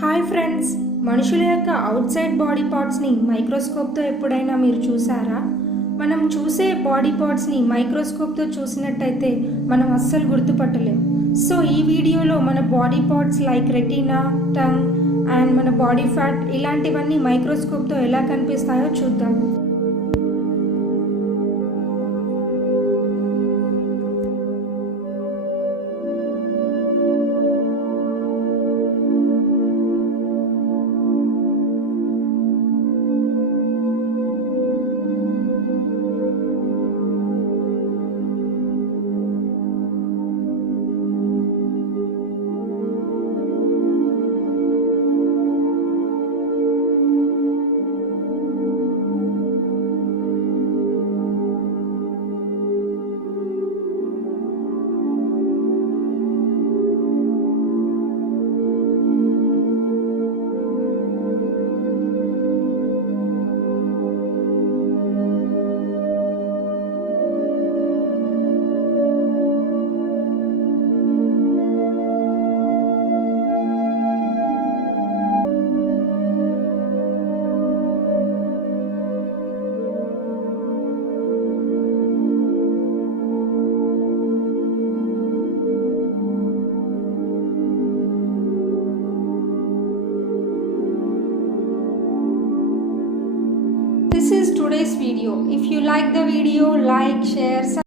Hi friends, మనుషుల యొక్క out side body పార్ట్స్ని మైక్రోస్కోప్తో ఎప్పుడైనా మీరు చూసారా? మనం చూసే బాడీ పార్ట్స్ని మైక్రోస్కోప్తో చూసినట్టయితే మనం అస్సలు గుర్తుపట్టలేం. సో ఈ వీడియోలో మన body parts like retina, tongue and మన బాడీ ఫ్యాట్ ఇలాంటివన్నీ మైక్రోస్కోప్తో ఎలా కనిపిస్తాయో చూద్దాం. This is today's video. If you like the video, like, share,